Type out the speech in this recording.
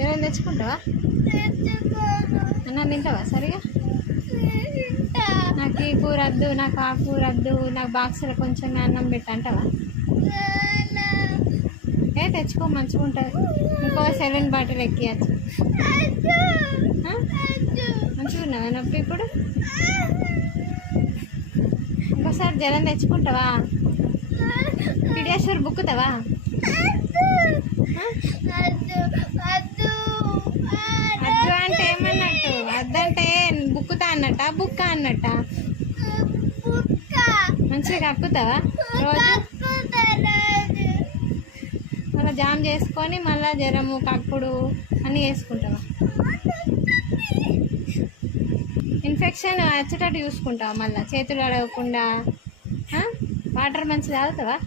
జ్వరం తెచ్చుకుంటావా? అన్నం తింటావా సరిగా? నాకు ఈ కూర వద్దు, నాకు ఆ కూర వద్దు, నాకు బాక్స్లో కొంచెం అన్నం పెట్టు అంటావా? ఏ తెచ్చుకో, మంచిగా ఉంటుంది. ఇంకో 7 బాటిల్ ఎక్కియచ్చు. మంచిగా ఉన్నావా నొప్పి ఇప్పుడు? ఇంకోసారి జ్వరం తెచ్చుకుంటావా? పీడియాషూర్ బుక్కుతావా? అద్దు అంటే ఏమన్నట్టు? అద్దంటే బుక్కుతా అన్నట్ట, బుక్క అన్నట్ట? మంచిగా కక్కుతావా రోజు? మళ్ళీ జామ్ చేసుకొని మళ్ళీ జ్వరము కక్కుడు అన్నీ వేసుకుంటావా? ఇన్ఫెక్షన్ వచ్చేటట్టు చూసుకుంటావా? మళ్ళీ చేతులు అడగకుండా వాటర్ మంచిగా తాగుతావా?